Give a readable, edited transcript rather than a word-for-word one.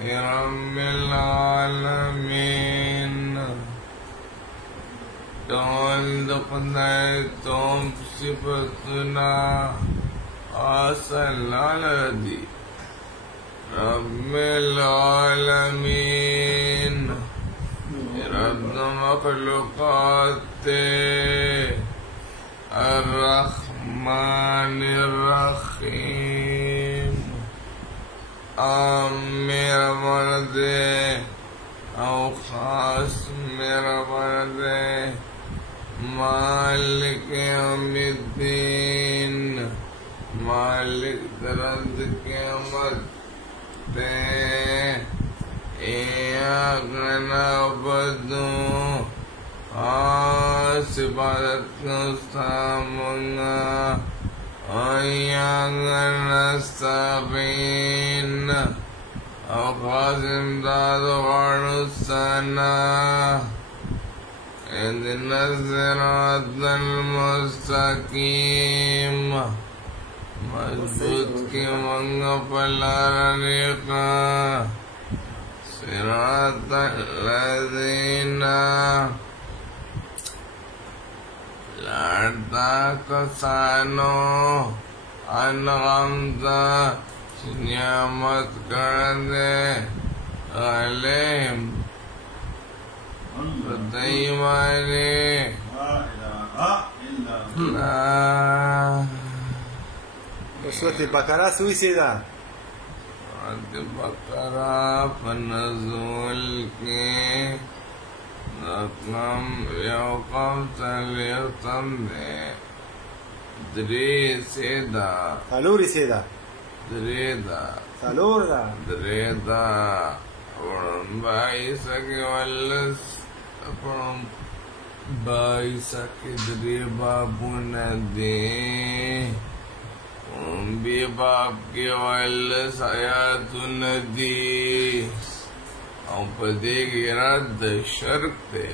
Rabbil Alamin. Tolong pandai tom sifatuna asalaladi. Rabbil Alamin. Rabb makhluqate Ar-Rahmanir Rahim. मेरा मर्द और खास मेरा मर्द मालिक यौमिद्दीन मालिक दर्द के मरते नअबुदु खास इबादत को सामना नस्तईन और खास इमदाद वानुसना इहदिना सिरातल मुस्तकीम मजबूत की मंग पलारने का सिरातल लज़ीना लाडता कसानो अनगमता नियामत कर दे अलेम बताइए सूरत बकरा सुई सीधा बकरा फनज़ुल के रकम यौकम तलियतम दे द्रे सेदा saluri सीधा द्रेदा salura द्रेदा बाईस के वल्लस अपन बाईस के द्रे बाबू न दे बे बाप के वल्लस आयातु नदी और पदे गिरा दशरते